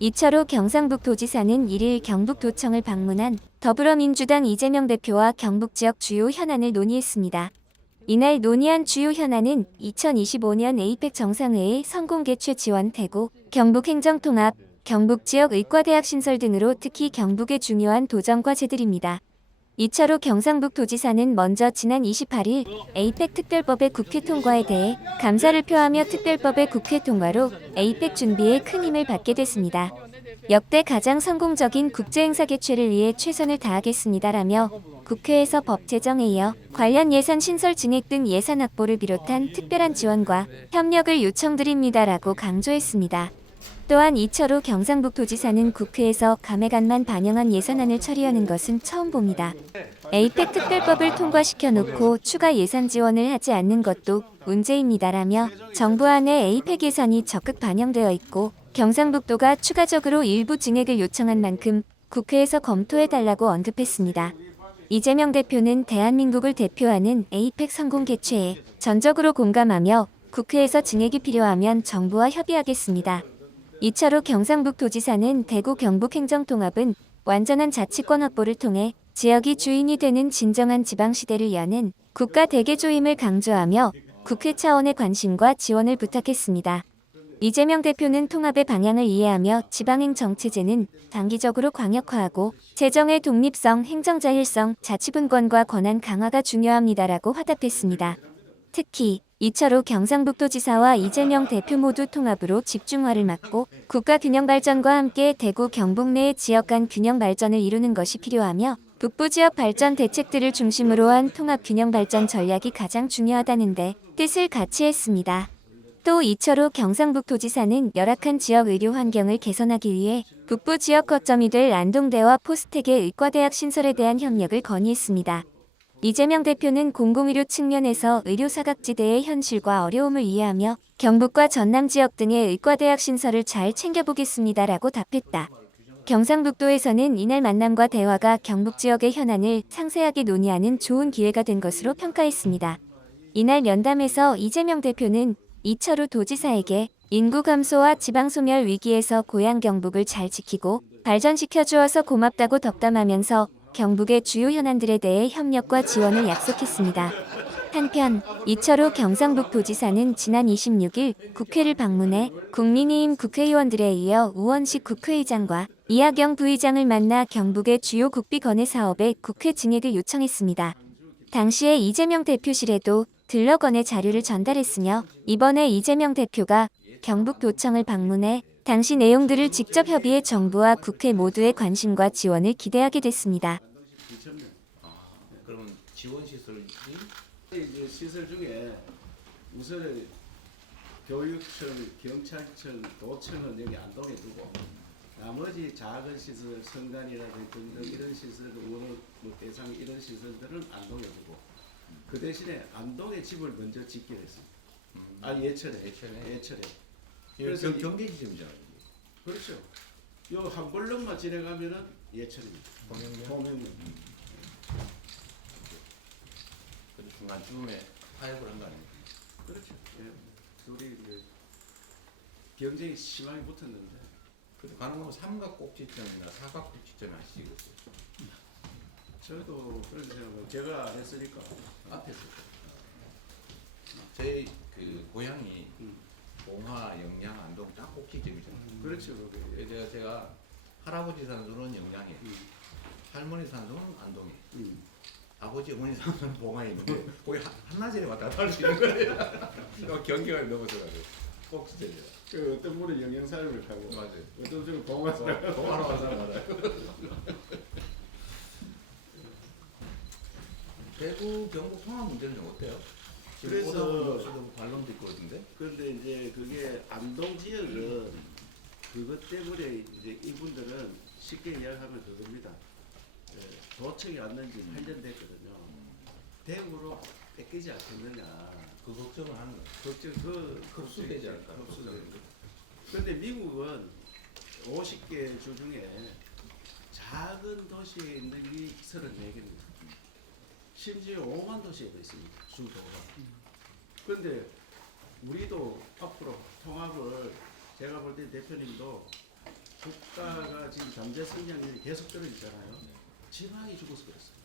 이철호 경상북도지사는 1일 경북도청을 방문한 더불어민주당 이재명 대표와 경북 지역 주요 현안을 논의했습니다. 이날 논의한 주요 현안은 2025년 에이펙 정상회의 성공 개최 지원 대구, 경북 행정통합, 경북 지역 의과대학 신설 등으로 특히 경북의 중요한 도전 과제들입니다. 이철호 경상북도지사는 먼저 지난 28일 에이펙 특별법의 국회 통과에 대해 감사를 표하며 특별법의 국회 통과로 에이펙 준비에 큰 힘을 받게 됐습니다. 역대 가장 성공적인 국제행사 개최를 위해 최선을 다하겠습니다라며 국회에서 법 제정에 이어 관련 예산 신설 증액 등 예산 확보를 비롯한 특별한 지원과 협력을 요청드립니다라고 강조했습니다. 또한 이철호 경상북도지사는 국회에서 감회관만 반영한 예산안을 처리하는 것은 처음 봅니다. 에이펙 특별법을 통과시켜 놓고 추가 예산 지원을 하지 않는 것도 문제입니다라며 정부 안에 에이펙 예산이 적극 반영되어 있고 경상북도가 추가적으로 일부 증액을 요청한 만큼 국회에서 검토해달라고 언급했습니다. 이재명 대표는 대한민국을 대표하는 에이펙 성공 개최에 전적으로 공감하며 국회에서 증액이 필요하면 정부와 협의하겠습니다. 이철호 경상북도지사는 대구 경북 행정통합은 완전한 자치권 확보를 통해 지역이 주인이 되는 진정한 지방시대를 여는 국가 대개조임을 강조하며 국회 차원의 관심과 지원을 부탁했습니다. 이재명 대표는 통합의 방향을 이해하며 지방행정체제는 단기적으로 광역화하고 재정의 독립성, 행정자율성, 자치분권과 권한 강화가 중요합니다라고 화답했습니다. 특히 이철호 경상북도지사와 이재명 대표 모두 통합으로 집중화를 막고 국가 균형 발전과 함께 대구 경북 내의 지역 간 균형 발전을 이루는 것이 필요하며 북부 지역 발전 대책들을 중심으로 한 통합 균형 발전 전략이 가장 중요하다는 데 뜻을 같이 했습니다. 또 이철호 경상북도지사는 열악한 지역 의료 환경을 개선하기 위해 북부 지역 거점이 될 안동대와 포스텍의 의과대학 신설에 대한 협력을 건의했습니다. 이재명 대표는 공공의료 측면에서 의료 사각지대의 현실과 어려움을 이해하며 경북과 전남 지역 등의 의과대학 신설을 잘 챙겨보겠습니다라고 답했다. 경상북도에서는 이날 만남과 대화가 경북 지역의 현안을 상세하게 논의하는 좋은 기회가 된 것으로 평가했습니다. 이날 면담에서 이재명 대표는 이철호 도지사에게 인구 감소와 지방 소멸 위기에서 고향 경북을 잘 지키고 발전시켜 주어서 고맙다고 덕담하면서 경북의 주요 현안들에 대해 협력과 지원을 약속했습니다. 한편 이철호 경상북도지사는 지난 26일 국회를 방문해 국민의힘 국회의원들에 이어 우원식 국회의장과 이하경 부의장을 만나 경북의 주요 국비 건의 사업에 국회 증액을 요청했습니다. 당시에 이재명 대표실에도 들러 건의 자료를 전달했으며 이번에 이재명 대표가 경북도청을 방문해 당시 내용들을 직접 협의해 정부와 국회 모두의 관심과 지원을 기대하게 됐습니다. 그러면 지원 시설이 이제 시설 중에 우선 교육청, 경찰청, 도청은 여기 안동에 두고 나머지 작은 시설, 성간이라든지 등등 이런 시설, 뭐 대상 이런 시설들은 안동에 두고 그 대신에 안동에 집을 먼저 짓기로 했습니다. 예철에. 그래서 경계 지점이잖아요. 그렇죠. 요 한 블럭만 지나가면은 예철입니다. 동명면. 그래서 중간쯤에 타협을 한 거 아닙니까? 그렇죠. 예. 둘이 이제 경쟁이 심하게 붙었는데. 그래도 가는 거면 삼각꼭지점이나 사각꼭지점이 하시겠어요. 저도 그런 생각을 제가 안 했으니까 앞에서 제 그 고향이 봉화, 영양, 안동 딱 꼭지점이잖아요. 그렇죠. 그래서 제가 할아버지 산소는 영양에, 할머니 산소는 안동에, 아버지 어머니 산소는 봉화에 있는데 거기 한나절에 왔다 갔다 할 수 있는 거예요. 경계가 넘어서가지고 꼭지점이에요. 그 어떤 분은 영양사를 하고 맞아요. 어떤 분은 봉화사를 봉화로 와서 알아요. 대구 경북 통합 문제는 좀 어때요? 그래서 반론도 있고 그러던데. 그런데 이제 그게 안동 지역은 그것 때문에 이제 이분들은 쉽게 이야기하면 그겁니다. 도청이 왔는 지 8년 됐거든요. 대구로 뺏기지 않겠느냐. 그 걱정을 하는 거예요. 걱정 흡수되지 않을까. 그런데 미국은 50개 주 중에 작은 도시에 있는 게 34개입니다. 심지어 5만 도시에도 있습니다. 수도가. 그런데 우리도 앞으로 통합을 제가 볼 때 대표님도 국가가 지금 잠재 성장률이 계속 떨어지잖아요. 지방이 죽어서 그렇습니다.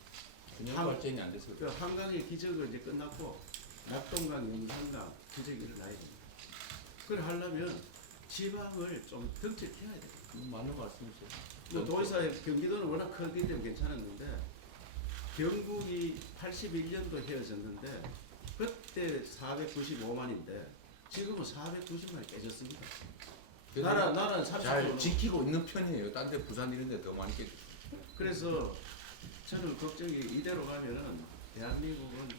균형 한- 발전이 안 돼서 그 한강의 기적은 이제 끝났고 낙동강, 영산강 기적이 일어나야 됩니다. 그걸 하려면 지방을 좀 덩치해야 돼요. 맞는 말씀이세요. 뭐 도의사 경기도는 워낙 크기 때문에 괜찮았는데 경북이 81년도 헤어졌는데 그때 495만인데 지금은 490만이 깨졌습니다. 나라는 잘 30%. 지키고 있는 편이에요. 딴 데 부산 이런 데 더 많이 깨져. 그래서 저는 걱정이 이대로 가면은 대한민국은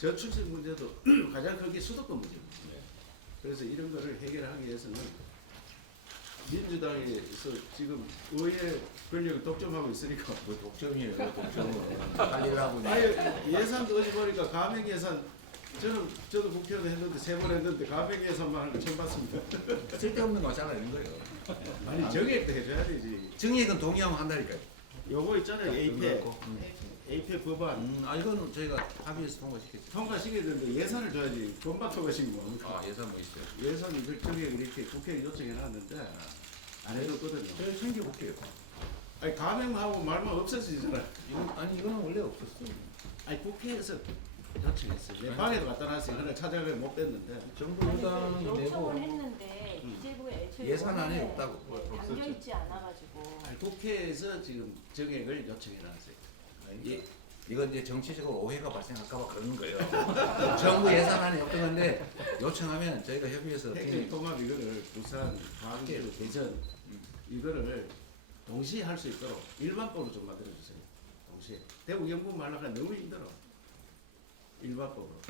저출생 문제도 가장 큰 게 수도권 문제입니다. 그래서 이런 거를 해결하기 위해서는 민주당에서 지금 의회 권력을 독점하고 있으니까 뭐 독점이에요. 독점은 관리라고. 아예 예산도 어제 보니까 가맹 예산 저도 국회의원 했는데 3번 했는데 가맹 예산만 하는 거 처음 봤습니다. 쓸데없는 거 잘라내는 거예요. 아니 정액도 해줘야 되지. 정액은 동의하면 한다니까요. 요거 있잖아요. APEC 법안 이거는 저희가 합의해서 통과시켰죠. 통과시켜야 되는데 예산을 줘야지. 돈만 통과시키면 뭡니까? 예산 뭐 있어요. 예산 이걸 정액 이렇게 국회에 요청해 놨는데 안 해줬거든요. 저희 챙겨볼게요. 아니 가맹하고 말만 없어지잖아요. 이거는 원래 없었어요. 아니 국회에서 요청했어요. 내 방에도 갖다 놨어요. 그날 찾아가서 못 뺐는데. 정부 의장이 요청을 내고 했는데 기재부에 애초에 예산안에 원안에 없다고. 담겨 있지 않아가지고 아니, 국회에서 지금 정액을 요청해 놨어요. 이건 이제 정치적으로 오해가 발생할까봐 그러는 거예요. 정부 예산안이 없던 건데 요청하면 저희가 협의해서 핵심 통합 이거를 부산, 광주, 대전 이거를 동시에 할 수 있도록 일반법으로 좀 만들어 주세요. 동시에 대구 영국 말라가 너무 힘들어. 일반법으로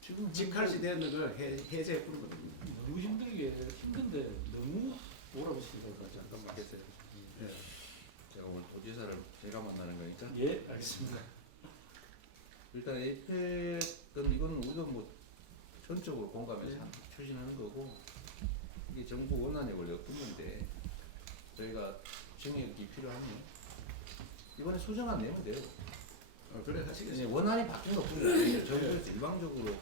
지금 직할시 되는 걸 해제해 부르거든요. 너무 힘든데 너무 몰아붙이니까 잠깐만 계세요. 예. 제가 오늘 도지사를 제가 만나는 거니까 예, 알겠습니다. 일단 에이펙은 이거는 우리가 뭐 전적으로 공감해서 추진하는 거고 이게 정부 원안에 원래 없던 건데 저희가 정액이 필요하면 이번에 수정안 내면 돼요. 그래 이제 하시겠어요. 원안이 바뀐 것뿐이에요. 정부에서 일방적으로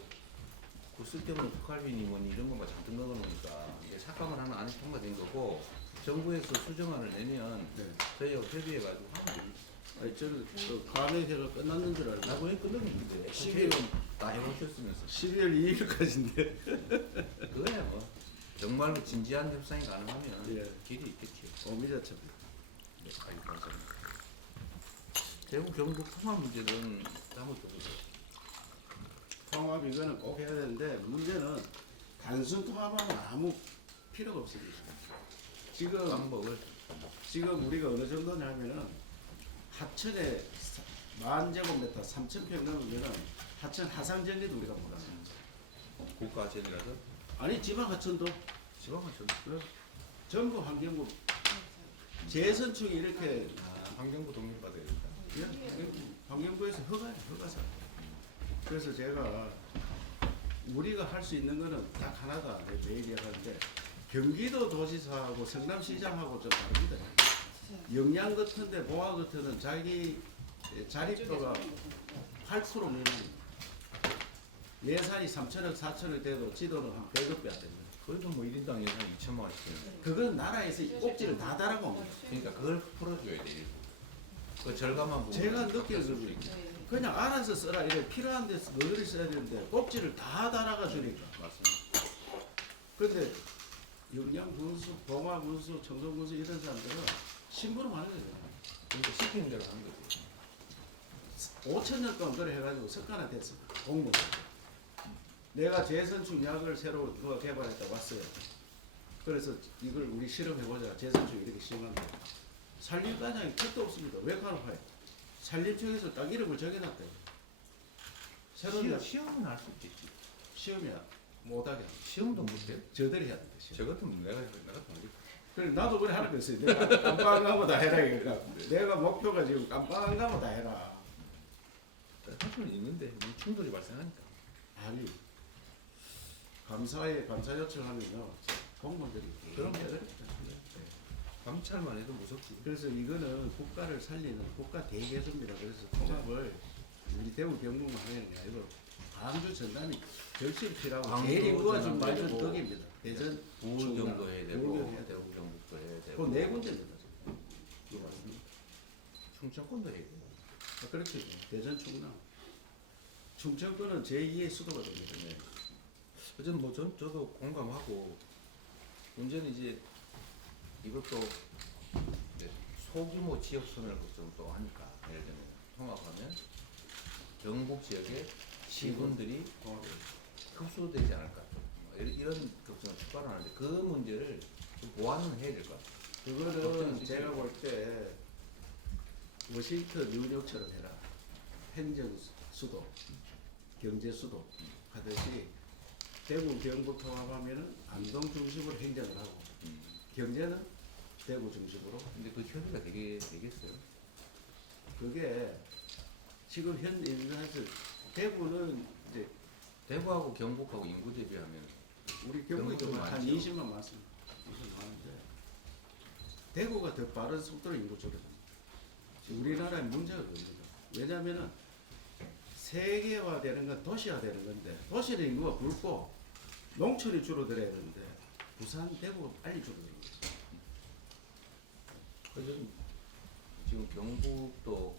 그 쓸데없는 북할비니 뭐니 이런 것만 잔뜩 넣어놓으니까 이게 삭감을 하면 안이 통과된 거고 정부에서 수정안을 내면 네. 저희가 협의해가지고 하면 됩니다. 아니 저는 과메회가 끝났는 줄 알고 나고에 끝났는데 12월 다 해보셨으면서 12월 2일까지인데 그거야 뭐 정말로 진지한 협상이 가능하면 예. 길이 있겠지. 오미자첩. 네, 아이고 감사합니다. 대구 경북 통합 문제는 한번 더 보세요. 통합 이거는 꼭 해야 되는데 문제는 단순 통합하면 아무 필요가 없습니다. 지금 방법을 지금 우리가 어느 정도냐면은 하천에 10,000제곱미터 3,000평 넘으면은 하천 하상 정리도 우리가 못합니다. 국가재이라서 아니 지방 하천도 지방하천 전부 환경부 재선충이 이렇게 환경부 독립받아야겠다. 환경부에서 허가사. 그래서 제가 우리가 할 수 있는 거는 딱 하나다 내 얘기하는데 경기도 도지사하고 성남시장하고 좀 다릅니다. 영양 같은데 봉화 같은은 자기 자립도가 8% 미만입니다. 예산이 3천억, 4천억 돼도 지도는 한 100억 배안 됩니다. 그래도 뭐 1인당 예산 2천만 원씩. 그건 나라에서 꼭지를 다 달아고 옵니다. 그러니까 그걸 풀어줘야 돼. 그 절감한 부분. 제가 느끼는 거지. 그냥 알아서 써라. 이래 필요한 데서 너희들이 써야 되는데 꼭지를 다 달아가 주니까. 맞습니다. 그런데 영양 군수, 봉화 군수, 청동 군수 이런 사람들은 심부름 하는 거죠. 그러니까 시키는 대로 하는 거지. 5,000년 동안 그래 해가지고 석가나 됐어. 공무원. 내가 재선충 약을 새로 누가 개발했다 왔어요. 그래서 이걸 우리 실험해보자. 재선충 이렇게 시험한다. 산림과장이 끝도 없습니다. 왜 간호파요? 산림청에서 딱 이름을 정해놨대요. 새로운 약 시험은 할 수 있겠지. 시험이야. 못하게. 시험도 못해. 저들이 해야 된다. 시험. 저 같으면 내가 모르겠다. 그래 나도 그래 하는 거 있어요. 내가 깜빡한 거면 다 해라. 그러니까 내가 목표가 지금 깜빡한 거면 다 해라. 사실은 있는데 뭐 충돌이 발생하니까. 아니 감사에 감사 요청하면요 공무원들이 그런 게 게 어렵다. 감찰만 해도 무섭지. 그래서 이거는 국가를 살리는 국가 대개조입니다. 그래서 통합을 우리 대구 경북만 하는 게 아니고 광주 전남이 절실 필요하고 광주 제일 인구가 좀 전남 많이 준 되고, 덕입니다. 대전, 부울 충남, 경도 해야 되고 부울 경도 대구 경북도 해야 되고 그네 군데입니다. 이거 맞습니다. 충청권도 해야 되고 그렇죠. 대전, 충남. 충청권은 제2의 수도가 됩니다. 네. 어쨌든 뭐 저도 공감하고 문제는 이제 이것도 이제 소규모 지역 선을 걱정도 하니까 예를 들면 통합하면 경북 지역의 시군들이 흡수되지 않을까 뭐 이런 걱정을 추가로 하는데 그 문제를 좀 보완은 해야 될 것 같아요. 그거는 제가 볼 때 워싱턴, 뉴욕처럼 해라. 행정 수도, 경제 수도 하듯이 대구, 경북 통합하면은 안동 중심으로 행정을 하고 경제는 대구 중심으로. 근데 그 협의가 되겠어요. 그게 지금 현 인사에서 대구는 이제 대구하고 경북하고 인구 대비하면 우리 경북이 경북도 한 많죠. 20만 많습니다. 20만 많은데 대구가 더 빠른 속도로 인구 줄어듭니다. 우리나라의 문제가 그겁니다. 왜냐하면은 세계화되는 건 도시화되는 건데 도시는 인구가 굵고 농촌이 줄어들어야 되는데 부산, 대구가 빨리 줄어듭니다. 그래서 지금 경북도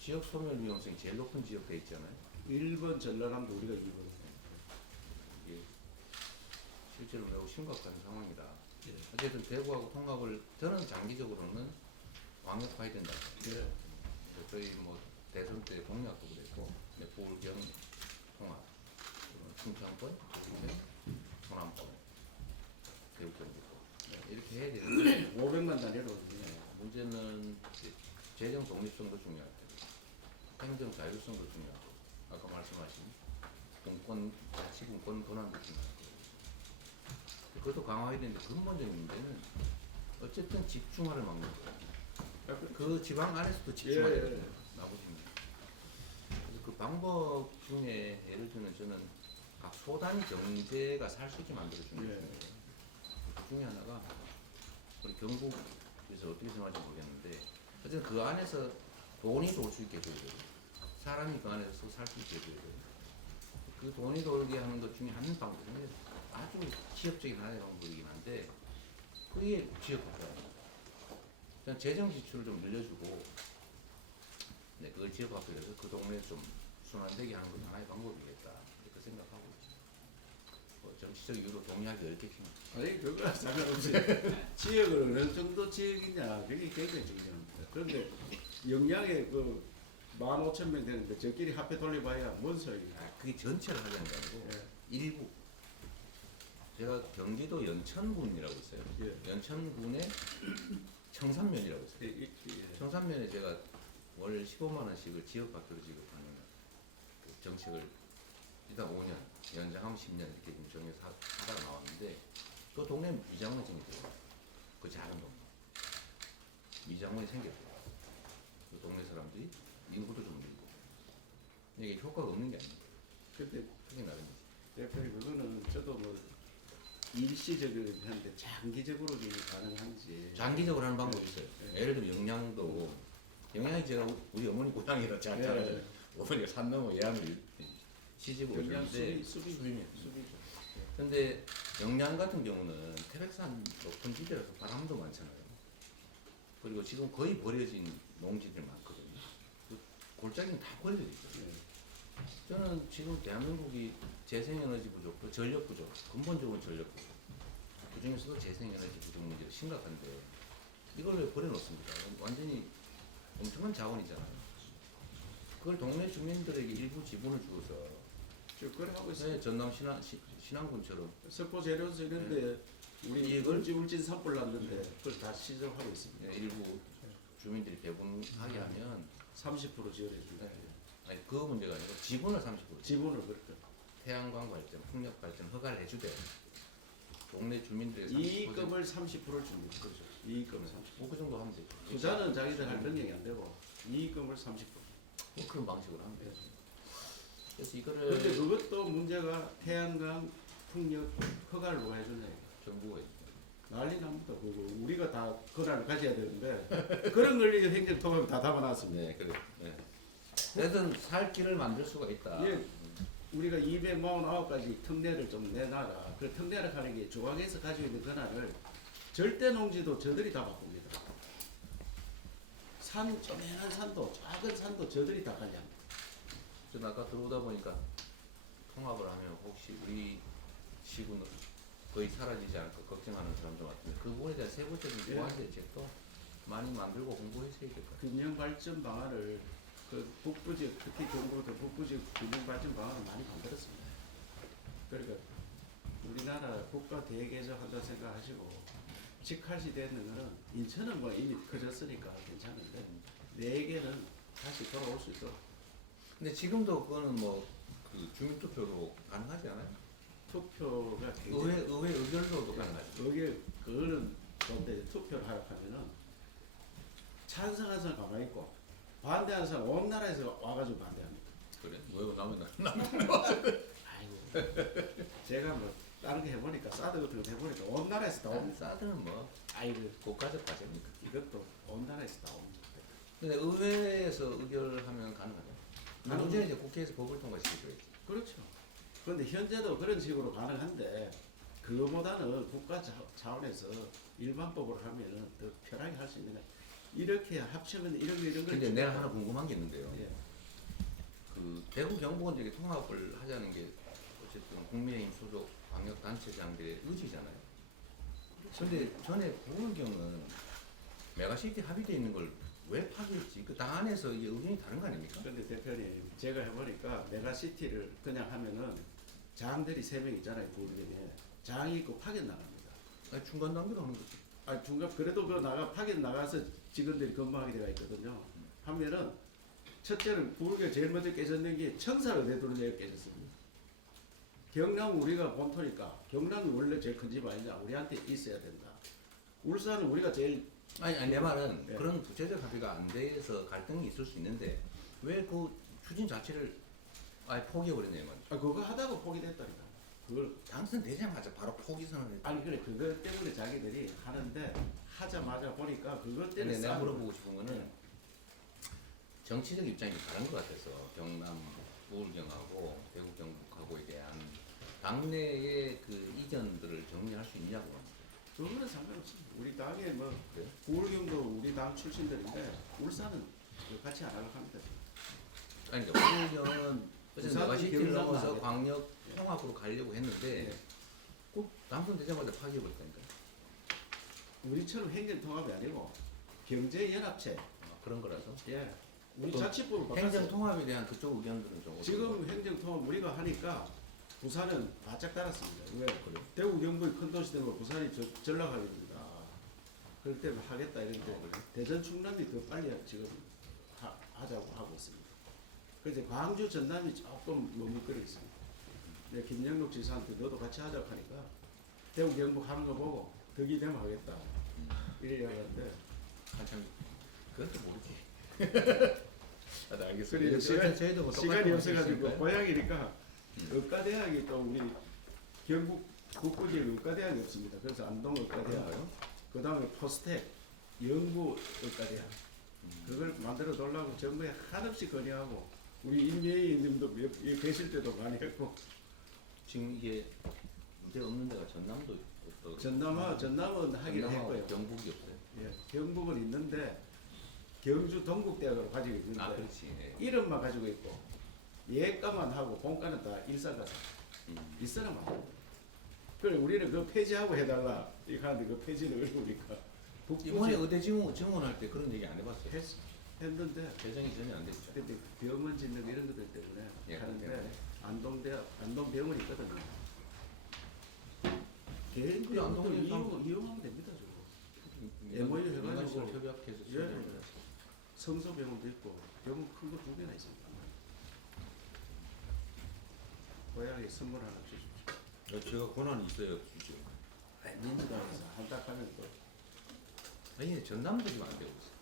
지역 소멸 위험성이 제일 높은 지역 돼 있잖아요. 1번 전라남도 우리가 2번. 이게 실제로 매우 심각한 상황이다. 어쨌든 대구하고 통합을 저는 장기적으로는 완벽화해야 된다. 예. 저희 뭐 대선 때 공약도 그랬고 부울경 통합, 그리고 충청권, 부울경, 호남권, 교육경북권 이렇게 해야 되는데 500만 단위로. 문제는 이제 재정 독립성도 중요하고 행정 자율성도 중요하고 아까 말씀하신 분권, 자치분권 권한도 중요하고 그것도 강화해야 되는데 근본적인 문제는 어쨌든 집중화를 막는 거예요. 그 지방 안에서도 집중화해야 예, 예. 돼요. 나머지는. 그래서 그 방법 중에 예를 들면 저는 각 소단위 경제가 살 수 있게 만들어주는 예. 거예요. 그 중에 하나가 우리 경북에서 어떻게 생각할지 모르겠는데 어쨌든 그 안에서 돈이 돌 수 있게 해줘야 돼요. 사람이 그 안에서 살 수 있게 해줘야 돼요. 그 돈이 돌게 하는 것 중에 한 방법은 아주 지역적인 하나의 방법이긴 한데 그게 지역화예요. 그냥 재정 지출을 좀 늘려주고 네, 그걸 지역화해서 그 동네에 좀 순환되게 하는 건 하나의 방법이겠다 이렇게 생각하고 있습니다. 뭐 정치적 이유로 동의하기 어렵겠지만 아니 그거 상관없이 지역을 어느 정도 지역이냐 그게 굉장히 중요합니다. 그런데 영양에 그 15,000명 되는데 저끼리 합해 돌려봐야 뭔 소리야. 그게 전체를 하려는 게 아니고 예. 일부 제가 경기도 연천군이라고 있어요. 예. 연천군에 청산면이라고 있어요. 예. 청산면에 제가 월 15만 원씩을 지역학교로 지급하는 그 정책을 일단 5년, 연장하면 10년 이렇게 좀 정해서 하다 나왔는데 그 동네는 미장원이 생겼어요. 그 작은 동네. 미장원이 생겼어요. 그 동네 사람들이 인구도 좀 늘고 이게 효과가 없는 게 아닙니다. 근데 크게 나름이지. 대표님 그거는 저도 뭐 일시적으로 하는데 장기적으로 이게 가능한지. 장기적으로 하는 방법이 있어요. 예. 예를 들면 영양도 영양이 제가 우리 어머니 고향이라 잘 예. 알아요. 어머니가 산 넘어 예암을 시집 영양 오셨는데 수비죠. 근데 영양 같은 경우는 태백산 높은 지대라서 바람도 많잖아요. 그리고 지금 거의 버려진 농지들 많거든요. 그 골짜기는 다 버려져 있어요. 예. 저는 지금 대한민국이 재생에너지 부족, 또 전력 부족, 근본적으로 전력 부족. 그 중에서도 재생에너지 부족 문제가 심각한데 이걸 왜 버려놓습니까? 완전히 엄청난 자원이잖아요. 그걸 동네 주민들에게 일부 지분을 주어서 저 그래 하고 있어요. 네, 전남 신안군처럼 석포 재료소 이런데 우리 이걸 울진 산불 났는데 그걸 다 시설하고 있습니다. 일부 주민들이 배분하게 하면 30% 지원해 준다. 아니 그 문제가 아니고 지분을 30% 지분을 그렇게. 태양광 발전, 풍력 발전 허가를 해주되 동네 주민들의 30% 이익금을 30%를 줍니다. 그렇죠. 이익금을 30%. 뭐그 정도 하면 되죠. 투자는 자기들 할 능력이 안 되고 이익금을 30%. 뭐 그런 방식으로 하면 되죠. 그래서 이거를 그런데 그것도 문제가 태양광 풍력 허가를 누가 해주냐. 정부가 난리 납니다. 그거 우리가 다 권한을 가져야 되는데 그런 걸 이제 행정통합이 다 담아놨습니다. 네, 그래. 네. 그래서 살 길을 만들 수가 있다. 예. 우리가 249가지 특례를 좀 내놔라. 그 특례를 하는 게 조항에서 가지고 있는 권한을 절대 농지도 저들이 다 바꿉니다. 산, 조그만한 산도, 작은 산도 저들이 다 관리합니다. 전 아까 들어오다 보니까 통합을 하면 혹시 우리 시군은 거의 사라지지 않을까 걱정하는 사람도 같은데 그 부분에 대한 세부적인 예. 보완 대책도 많이 만들고 공부했어야 될 것 같아요. 균형 발전 방안을 그 북부 지역, 특히 경북도 북부 지역 균형 발전 방안을 많이 만들었습니다. 그러니까 우리나라 국가 대개정 한다 생각하시고 직할시 되는 거는 인천은 뭐 이미 커졌으니까 괜찮은데 네 개는 다시 돌아올 수 있도록 근데 지금도 그거는 뭐 그 주민투표로 가능하지 않아요? 투표가 굉장히 의회 의결로도 가능하죠. 여기 그거는 그런데 투표를 하려 하면은 찬성하는 사람 가만히 있고 반대하는 사람 온 나라에서 와가지고 반대합니다. 그래? 뭐 나면 아이고 제가 뭐 다른 거 해보니까 사드 같은 거 해보니까 온 나라에서 다 옵니다. 사드는 뭐 아이고 국가적 과제입니까? 이것도 온 나라에서 다 옵니다. 근데 의회에서 의결하면 가능하죠. 가능- 문제는 이제 국회에서 법을 통과시켜줘야지. 그렇죠. 그런데 현재도 그런 식으로 가능한데 그거보다는 국가 차원에서 일반법으로 하면은 더 편하게 할 수 있는 거 이렇게 합치면 이런 걸 근데 내가 하나 궁금한 게 있는데요. 예. 그 대구 경북은 이렇게 통합을 하자는 게 어쨌든 국민의힘 소속 광역 단체장들의 의지잖아요. 근데 전에 부울경은 메가시티 합의되어 있는 걸 왜 파기했지? 그 당 안에서 이게 의견이 다른 거 아닙니까? 그런데 대표님 제가 해보니까 메가시티를 그냥 하면은 장들이 3명 있잖아요. 부울경에 장이 있고 파견 나갑니다. 아니, 중간 단계로 하는 거지. 아 중간 그래도 그 나가 파견 나가서 직원들이 근무하게 되어 있거든요. 하면은 첫째는 부울경 제일 먼저 깨졌는 게 청사를 내도록 깨졌습니다. 경남 우리가 본토니까 경남이 원래 제일 큰 집 아니냐 우리한테 있어야 된다. 울산은 우리가 제일 아니 내 말은 네. 그런 구체적 합의가 안 돼서 갈등이 있을 수 있는데 왜 그 추진 자체를 아예 포기해버렸냐 이 말이죠. 그거 하다가 포기됐다니까. 그걸 당선되자마자 바로 포기 선언을 했다. 아니 그래 그것 때문에 자기들이 하는데 하자마자 보니까 그것 때문에 근데 내가 싸우는 물어보고 싶은 거는 정치적 입장이 다른 것 같아서 경남 부울경하고 대구 경북하고에 대한 당내의 그 이견들을 정리할 수 있냐고 합니다. 그거는 상관없습니다. 우리 당에 뭐 그래요? 부울경도 우리 당 출신들인데 울산은 같이 안 하려고 합니다. 아니 부울경은 어쨌든 부산은 메가시티를 경남 넘어서 하겠다. 광역 통합으로 가려고 했는데 예. 꼭 당선되자마자 파기해버렸다니까. 우리처럼 행정통합이 아니고 경제연합체. 그런 거라서 예. 우리 또 자치법을 바꿨어요. 행정 통합에 대한 그쪽 의견들은 좀 지금 행정통합 우리가 하니까 부산은 바짝 달았습니다. 왜? 그래요? 대구 경북이 큰 도시 되면 부산이 전락하게 됩니다. 그럴 때는 하겠다 이런데 그래요? 대전 충남이 더 빨리 지금 하자고 하고 있습니다. 그래서 광주 전남이 조금 머뭇거리고 있습니다. 근데 김영록 지사한테 너도 같이 하자고 하니까 대구 경북 하는 거 보고 덕이 되면 하겠다 이래야 하는데 한참 그것도 모르지. 아, 네, 알겠습니다. 그래 저희도 뭐 시간이 똑같은 없어가지고 말씀이실까요? 고향이니까 의과대학이 또 우리 경북 북부지에 의과대학이 없습니다. 그래서 안동 의과대학, 그런가요? 그 다음에 포스텍, 영구 의과대학 그걸 만들어 놓으려고 정부에 한없이 건의하고 우리 임예희 님도 여기 계실 때도 많이 했고 지금 이게 문제 없는 데가 전남도 없고 전남은 하기로 했고요. 경북이 없어요. 예, 경북은 있는데 경주 동국대학을 가지고 있는데 아 그렇지. 네. 이름만 가지고 있고 예과만 하고 본과는 다 일산 가서 있어는 말이야. 그래 우리는 그 폐지하고 해달라 이거 하는데 그 폐지는 어려우니까 이번에 의대 증원할 때 그런 얘기 안 해봤어요. 했는데 개정이 전혀 안 됐죠. 근데 병원 짓는 거 이런 것들 때문에 예, 하는데 때문에. 안동병원이 있거든요. 개인 그 병원도 안동에 이용하면 됩니다. 저거. MOU 해가지고. 민간시설 협약해서 예. 수행을 성서병원도 있고 병원 큰 거 2개나 있습니다. 고향에 선물 하나 주십시오. 제가 권한이 있어요, 주죠. 민주당에서 한다하면 또 아니 전남도 지금 안 되고 있어요.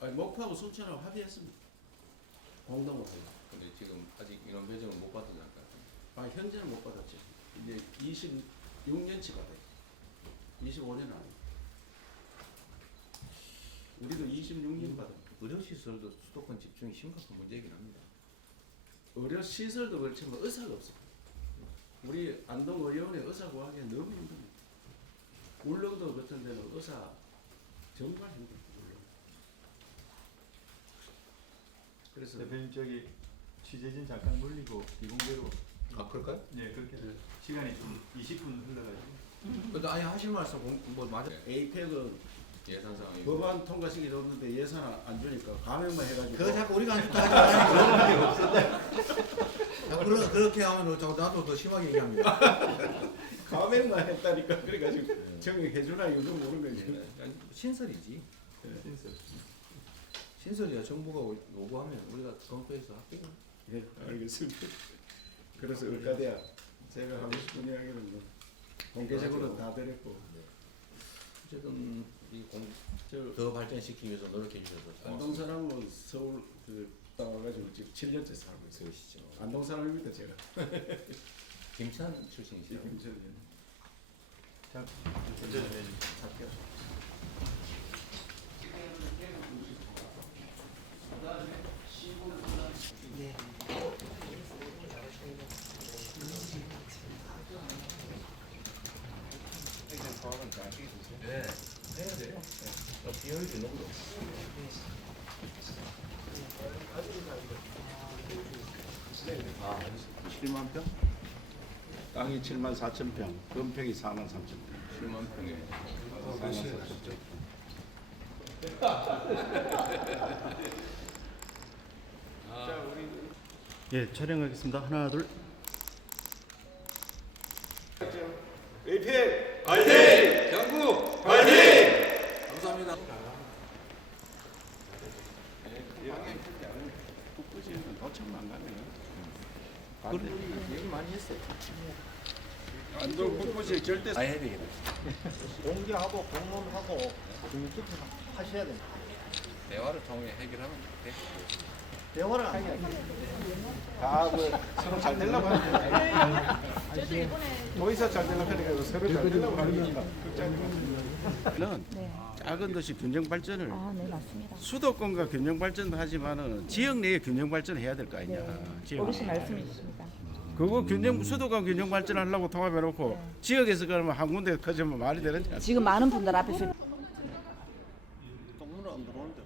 아니, 목포하고 순천하고 합의했습니다. 공동으로. 근데 지금 아직 인원 배정을 못 받은 상태. 아 현재는 못 받았죠. 이제 26년치 받아요. 25년 아니고. 우리도 26년 받아요. 의료시설도 수도권 집중이 심각한 문제이긴 합니다. 의료 시설도 그렇지만 의사가 없어. 우리 안동 의료원에 의사 구하기 너무 힘듭니다. 울릉도 같은 데는 의사 정말 힘들고 울릉. 그래서 대표님 저기 취재진 잠깐 물리고 비공개로 아 그럴까요? 네 그렇게 시간이 좀 20분 흘러가지고 근데 아니 하실 말씀 뭐 맞아. 에이펙은 예산 상황이. 법안 통과시키 줬는데 예산 안 주니까 감액만 해가지고 그거 자꾸 우리가 안 좋다 하지 말아요. 그렇게 하면 자꾸 나도 더 심하게 얘기합니다. 감액만 했다니까 그래가지고 정액해주나 이거 모르는 거지. 신설이지. 센서 신설이야 정부가 요구하면 우리가 검토해서 할게요. 예, 알겠습니다. 그래서 의과대학 제가 하고 싶은 이야기는 뭐 공개적으로 다 드렸고 어쨌든 더 발전시키기 위해서 노력해 주셔서 안동 사람은 서울 그 와가지고 지금 7년째 살고 있어요. 그러시죠. 안동 사람입니다 제가. 김천 출신이시죠? 김천이요. 네, 해야 돼요. 비용이 드는 거. 아, 7만 평? 땅이 7만 4천 평, 건평이 4만 3천 평. 7만 평에. 4만 4천 평. 예, 촬영하겠습니다. 하나, 둘. 감사합니다. 북부지는 도청만 안 가네요. 그런 얘기 많이 했어요. 안동 북부지 절대 다 해야 되겠다. 공개하고 공론하고 중립 하셔야 됩니다. 대화를 통해 해결하면 돼. 대화를 안 해요. 다뭐 서로 잘 되려고 하는 도의사 잘 되려고 하니까 서로 잘 되려고 하니까 는 작은 도시 균형 발전을 네, 맞습니다. 수도권과 균형 발전도 하지만은 지역 내에 균형 발전을 해야 될 거 아니냐. 지역 어르신 내에. 말씀해 주십니다. 그거 균형 수도권 균형 발전하려고 통합해 놓고 지역에서 그러면 한 군데 커지면 말이 되느냐. 지금 많은 분들 앞에서 동물은 안 들어오는데.